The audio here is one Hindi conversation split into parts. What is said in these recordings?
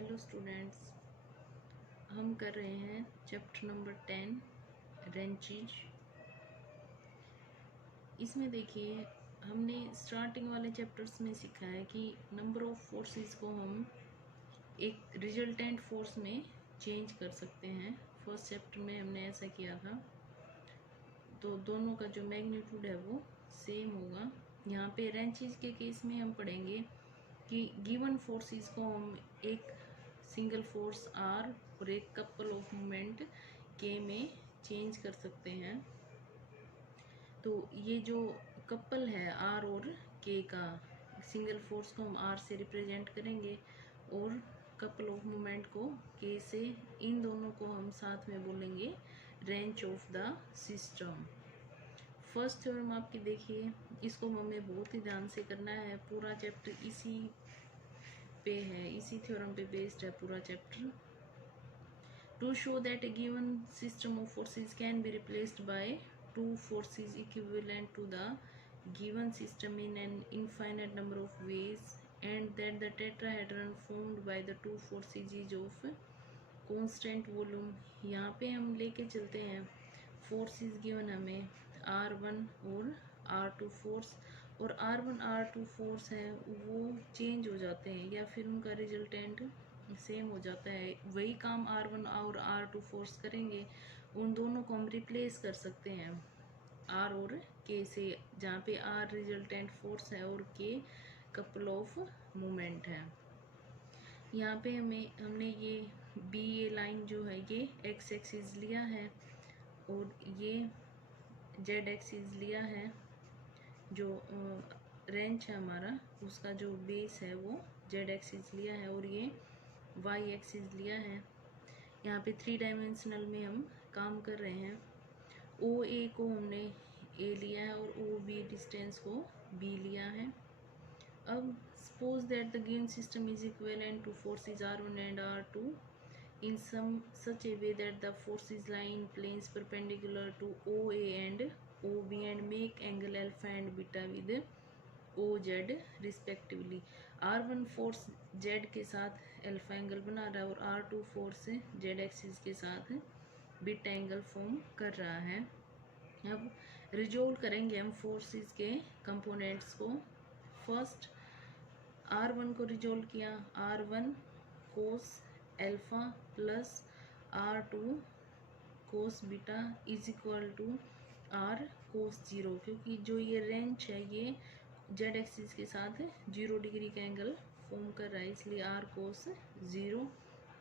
हेलो स्टूडेंट्स, हम कर रहे हैं चैप्टर नंबर 10 रेंचेज। इसमें देखिए हमने स्टार्टिंग वाले चैप्टर्स में सीखा है कि नंबर ऑफ फोर्सेस को हम एक रिजल्टेंट फोर्स में चेंज कर सकते हैं। फर्स्ट चैप्टर में हमने ऐसा किया था, तो दोनों का जो मैग्नीट्यूड है वो सेम होगा। यहाँ पे रेंचेज के केस में हम पढ़ेंगे कि गिवन फोर्सेस को हम एक सिंगल फोर्स आर और एक कपल ऑफ मोमेंट के में चेंज कर सकते हैं। तो ये जो कपल है आर और के का, सिंगल फोर्स को हम आर से रिप्रेजेंट करेंगे और कपल ऑफ मोमेंट को के से। इन दोनों को हम साथ में बोलेंगे wrench of the system. First theorem आपकी देखिए, इसको हमें बहुत ही ध्यान से करना है। पूरा चैप्टर इसी पे है, इसी थ्योरम पे बेस्ड है पूरा chapter. To show that a given system of forces can be replaced by two forces equivalent to the given system in an infinite number of ways and that the tetrahedron formed by the two forces is of constant volume. यहाँ पे हम लेके चलते हैं फोर्सेस गिवन हमें R1 और R2 फोर्स, और R1 R2 फोर्स है वो चेंज हो जाते हैं या फिर उनका रिजल्टेंट सेम हो जाता है। वही काम R1 और R2 फोर्स करेंगे, उन दोनों को हम रिप्लेस कर सकते हैं R और K से, जहाँ पे R रिजल्टेंट फोर्स है और K कपल ऑफ मोमेंट है। यहाँ पे हमने ये बी ए लाइन जो है ये एक्स एक्सिस लिया है और ये जेड एक्सिस लिया है। जो रेंच है हमारा उसका जो बेस है वो जेड एक्सिस लिया है और ये वाई एक्सिस लिया है। यहाँ पे 3 डायमेंशनल में हम काम कर रहे हैं। ओ ए को हमने ए लिया है और ओ बी डिस्टेंस को बी लिया है। अब suppose that the given system is equivalent to forces R1 and R2 in such a way that the forces lie in planes perpendicular to OA and OB and make angle alpha and beta with OZ respectively। R1 force Z के साथ अल्फा एंगल बना रहा है और R2 फोर्स Z एक्सिस के साथ बीटा एंगल फॉर्म कर रहा है। अब रिजोल्व करेंगे हम फोर्सेस के कंपोनेंट्स को। फर्स्ट R1 को रिजोल्व किया, R1 cos alpha plus R2 cos beta is equal to R cos 0, क्योंकि जो ये रेंच है ये जेड एक्सिस के साथ 0 डिग्री का एंगल फॉर्म कर रहा है, इसलिए R cos 0।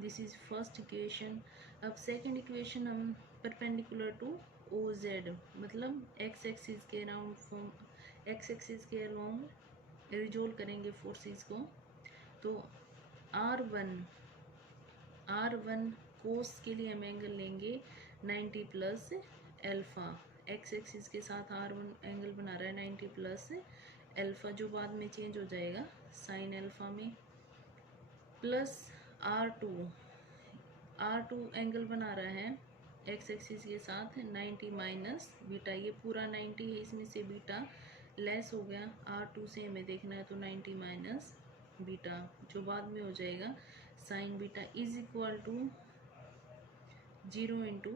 This is first equation. अब सेकंड इक्वेशन हम परपेंडिकुलर टू ओ जेड, मतलब एक्स एक्सिस के अराउंड फॉर्म, एक्स एक्सिस के अलोंग रिजोल्व करेंगे फोर्सेस को। तो R1 कोस के लिए हम एंगल लेंगे 90 प्लस अल्फा। एक्स एक्सिस के साथ R1 एंगल बना रहा है 90 प्लस अल्फा, जो बाद में चेंज हो जाएगा साइन अल्फा में, प्लस R2 एंगल बना रहा है एक्स एक्सिस के साथ 90 माइनस बीटा। ये पूरा 90 है, इसमें से बीटा लेस हो गया, R2 से हमें देखना है तो 90 माइनस बीटा, जो बाद में हो जाएगा sine beta is equal to 0 into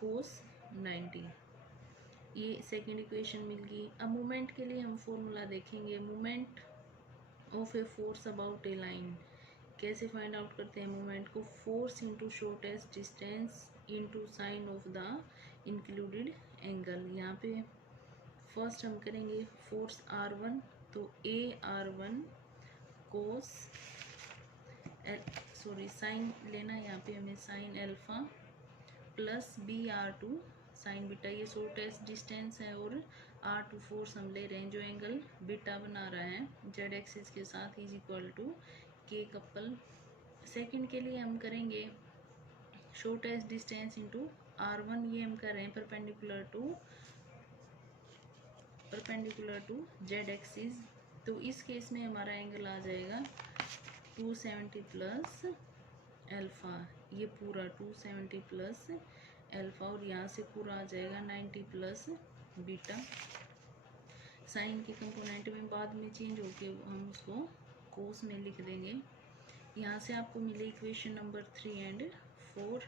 cos 90। ये सेकेंड इक्वेशन मिल गई। अब मोमेंट के लिए हम फॉर्मूला देखेंगे। Moment of a force about A line कैसे फाइंड आउट करते हैं मोमेंट को? Force into shortest distance into sine of the included angle. यहाँ पे फर्स्ट हम करेंगे फोर्स R1, तो ए R1 कोस साइन लेना है यहाँ पे हमें sine alpha plus B R2 sine beta. ये शॉर्टेस्ट डिस्टेंस है और R2 फोर्स हम ले रहे हैं जो एंगल बीटा बना रहा है जेड एक्सिस के साथ, इज इक्वल टू के कपल। सेकंड के लिए हम करेंगे शॉर्टेस्ट डिस्टेंस इंटू R1, ये हम कर रहे हैं परपेंडिकुलर टू जेड एक्सिस। तो इस केस में हमारा एंगल आ जाएगा 270 प्लस अल्फा, ये पूरा 270 प्लस अल्फा, और यहाँ से पूरा आ जाएगा 90 प्लस बीटा। साइन के कंपोनेंट में बाद में चेंज होके हम उसको कोस में लिख देंगे। यहाँ से आपको मिले इक्वेशन नंबर 3 एंड 4।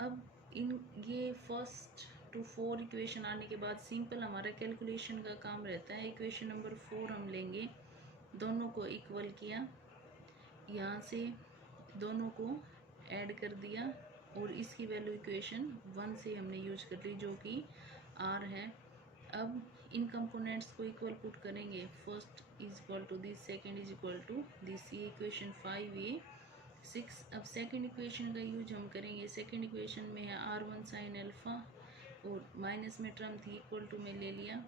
अब इन ये फर्स्ट टू 4 इक्वेशन आने के बाद सिंपल हमारा कैलकुलेशन का काम रहता है। इक्वेशन नंबर 4 हम लेंगे, दोनों को इक्वल किया, यहाँ से दोनों को ऐड कर दिया और इसकी वैल्यू इक्वेशन 1 से हमने यूज कर ली जो कि r है। अब इन कंपोनेंट्स को इक्वल पुट करेंगे, first is equal to this, second is equal to this, ये इक्वेशन 5 ये 6। अब सेकेंड इक्वेशन का यूज हम करेंगे। सेकेंड इक्वेशन में है r1 साइन अल्फा और माइनस में टर्म थी इक्वल टू में ले लिया,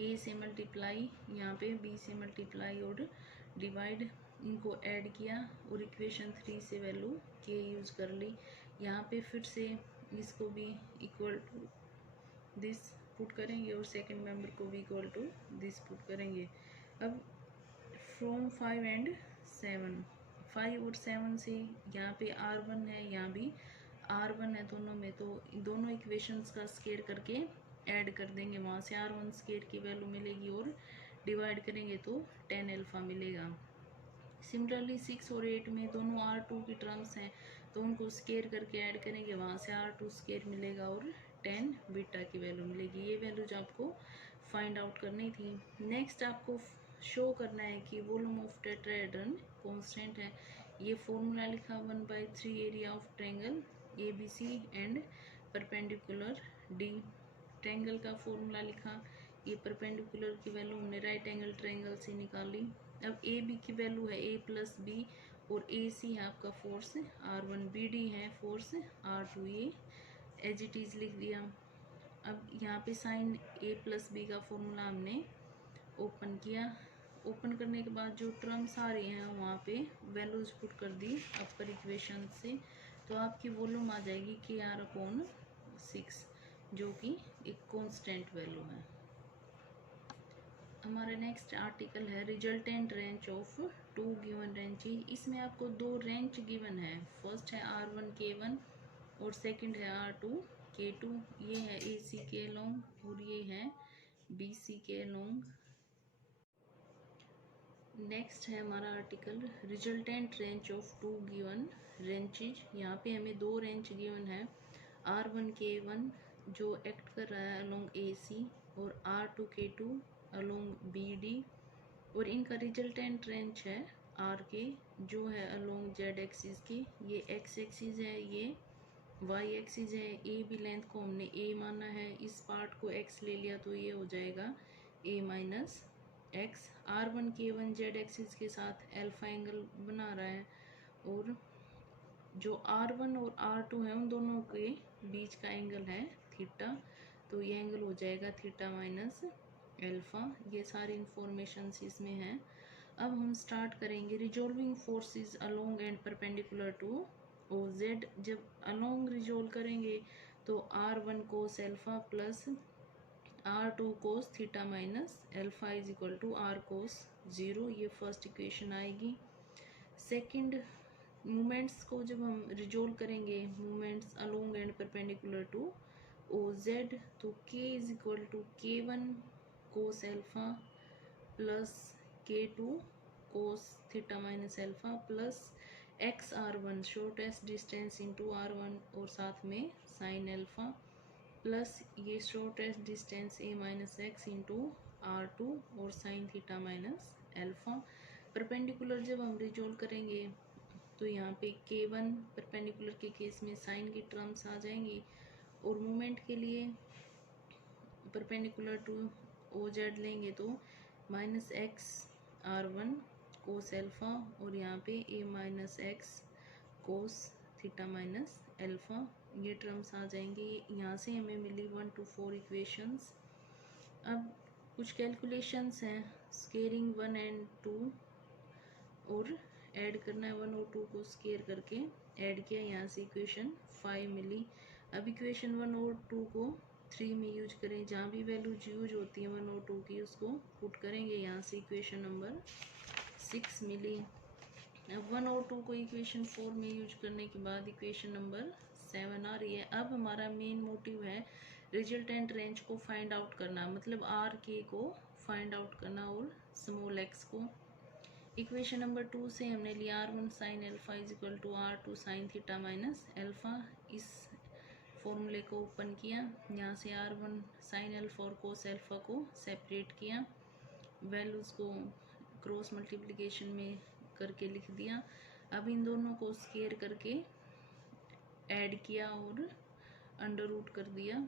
a से मल्टीप्लाई, यहाँ पे b से मल्टीप्लाई और डिवाइड, इनको ऐड किया और इक्वेशन 3 से वैल्यू k यूज कर ली। यहाँ पे फिर से इसको भी इक्वल टू दिस पुट करेंगे और सेकंड मेंबर को भी इक्वल टू दिस पुट करेंगे। अब फ्रॉम 5 एंड 7, 5 और 7 से यहाँ पे r1 है, यहाँ भी r1 है दोनों में, तो दोनों इक्वेशंस का स्क्वायर करके ऐड कर देंगे, वहाँ से r1 स्क्वायर की वैल्यू मिलेगी और डिवाइड करेंगे तो 10 अल्फा मिलेगा। सिमिलरली 6 और 8 में दोनों r2 की टर्म्स हैं, तो उनको स्क्वायर करके ऐड करेंगे, वहाँ से r2 स्क्वायर मिलेगा और 10 बीटा की वैल्यू मिलेगी। ये वैल्यूज आपको फाइंड आउट करनी थी। नेक्स्ट आपको शो करना है कि वॉल्यूम ऑफ टेट्राहेड्रन कांस्टेंट है। ये फॉर्मूला लिखा 1/3 area of triangle ABC and perpendicular D। Triangle का फॉर्मूला लिखा, ये परपेंडिकुलर की वैल्यू हमने राइट एंगल ट्रायंगल से निकाली। अब AB की वैल्यू है A + B और AC है आपका फोर्स R1, BD है फोर्स R2, ये एज इट इज़ लिख दिया। अब यहाँ पे साइन A + B का फॉर्मूला हमने ओपन किया, ओपन करने के बाद जो टर्म्स आ रही हैं वहाँ पे वैल्यूज पुट कर दी अपर इक्वेशन से, तो आपकी वॉल्यूम आ जाएगी KR/6 जो कि एक कांस्टेंट वैल्यू है। हमारा नेक्स्ट आर्टिकल है resultant range of 2 given range. इसमें आपको 2 रेंज गिवन है, फर्स्ट है R1 K1 और सेकंड है R2 K2। ये है AC के लॉन्ग और ये है BC के लॉन्ग। नेक्स्ट है हमारा article resultant range of 2 given ranges. यहाँ पे हमें 2 रेंज गिवन है, R1 K1 जो एक्ट कर रहा है अलोंग AC और R2 K2 अलोंग BD, और इनका रिजल्टेंट रेंज है RK जो है अलोंग Z एक्सिस की। ये X एक्सिस है, ये Y एक्सिस है। A भी लेंथ को हमने A माना है, इस पार्ट को X ले लिया तो ये हो जाएगा A - X। R1 K1 Z axis के साथ अल्फा एंगल बना रहा है और जो R1 और R2 है उन दोनों के बीच का एंगल है थीटा, तो ये एंगल हो जाएगा थीटा - अल्फा। ये सारी इंफॉर्मेशन इसमें है। अब हम स्टार्ट करेंगे resolving forces along and perpendicular to OZ। जब अलोंग रिजॉल्व करेंगे तो R1 cos alpha plus R2 cos theta minus alpha is equal to R cos 0, ये फर्स्ट इक्वेशन आएगी। सेकंड, मोमेंट्स को जब हम रिजॉल्व करेंगे, moments along and perpendicular to OZ, तो K is equal to K1 cos alpha plus K2 cos theta minus alpha plus XR1 shortest distance into R1 और साथ में साइन अल्फा प्लस ये shortest distance A - X into R2 और sign theta minus alpha. Perpendicular जब हम रिजॉल्व करेंगे तो यहाँ पे K1 परपेंडिकुलर के केस में साइन की टर्म्स आ जाएंगी और मोमेंट के लिए परपेंडिकुलर टू OZ लेंगे तो -XR1 कोस अल्फा और यहाँ पे A - X cos theta minus alpha, ये टर्म्स आ जाएंगे। यहाँ से हमें मिली 1 to 4 इक्वेशंस। अब कुछ कैलकुलेशंस हैं, स्केयरिंग 1 and 2 और ऐड करना है, 1 और 2 को स्केयर करके ऐड किया, यहाँ से इक्वेशन 5 मिली। अब इक्वेशन 1 और 2 को 3 में यूज करें, जहाँ भी वैल्यूज यूज होती है 1 और 2 की उसको पुट करेंगे, यहाँ से इक्वेशन नंबर 6 मिली। अब 1 और 2 को इक्वेशन 4 में यूज करने के बाद इक्वेशन नंबर 7 आ रही है। अब हमारा मेन मोटिव है रिजल्टेंट रेंज को फाइंड आउट करना, मतलब RK को फाइंड आउट करना और स्मॉल x को। इक्वेशन नंबर 2 से हमने लिया R1 sine alpha is equal to R2 sine theta minus alpha. इस फॉर्मूले को ओपन किया, यहाँ से R1 साइन अल्फा और कोस अल्फा को सेपरेट किया, वैल्यूज़ को क्रॉस मल्टीप्लिकेशन में करके लिख दिया। अब इन दोनों को स्क्वायर करके ऐड किया और अंडर रूट कर दिया,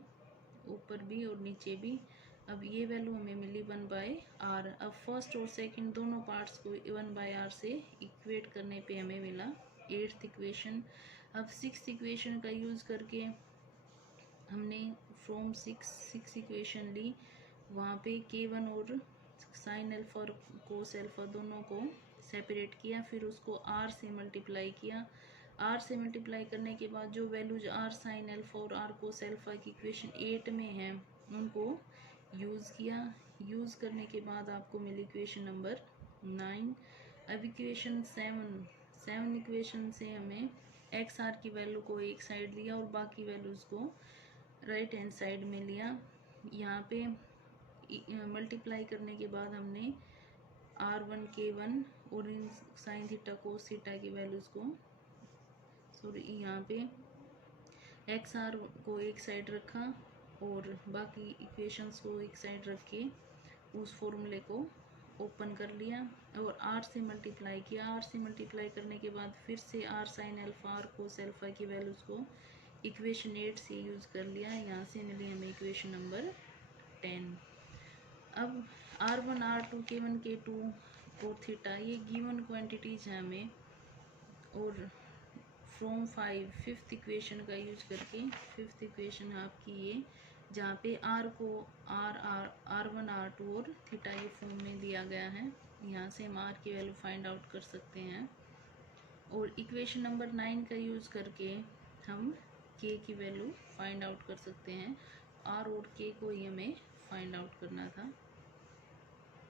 ऊपर भी और नीचे भी। अब ये वैल्यू हमें मिली 1/r। अब फर्स्ट और सेकंड दोनों पार्ट्स को 1/r से इक्वेट करने पे हमें मिला 8th इक्वेशन। अब 6th इक्वेशन का यूज़ करके हमने फ्रॉम 6 इक्वेशन ली, वहाँ पे k1 और साइन अल्फा और कोस अल्फा दोनों को सेपरेट किया, फिर उसको r से मल्टीप्लाई किया। r से मल्टीप्लाई करने के बाद जो वैल्यूज r साइन अल्फा और r कोस अल्फा की इक्वेशन 8 में है उनको यूज़ किया। यूज़ करने के बाद आपको मिली इक्वेशन नंबर 9। अब इक्वेशन 7 इक्वेशन से हमें एक्स आर की वैल्यू को एक साइड लिया और बाकी वैल्यूज़ को राइट हैंड साइड में लिया। यहाँ पे मल्टीप्लाई करने के बाद हमने R1 K1 और इन साइन थीटा कोस थीटा की वैल्यूज़ को यहाँ पे एक्स आर को एक साइड रखा और बाकी इक्वेशंस को एक साइड रख के उस फॉर्मूले को ओपन कर लिया और r से मल्टीप्लाई किया। r से मल्टीप्लाई करने के बाद फिर से r साइन अल्फा और कोस अल्फा की वैल्यूज़ को इक्वेशन 8 से यूज़ कर लिया। यहाँ से मिली हमें इक्वेशन नंबर 10। अब R1 R2 K1 K2 और थीटा ये गिवन क्वांटिटीज़ हैं हमें, और फ्रॉम 5th इक्वेशन का यूज करके 5th इक्वेशन आपकी ये, जहाँ पे r को R1 R2 और थीटा के फॉर्म में दिया गया है। यहाँ से हम r की वैल्यू फाइंड आउट कर सकते हैं, और इक्वेशन नंबर 9 का यूज़ करके हम k की वैल्यू फाइंड आउट कर सकते हैं। r और k को ही हमें फाइंड आउट करना था।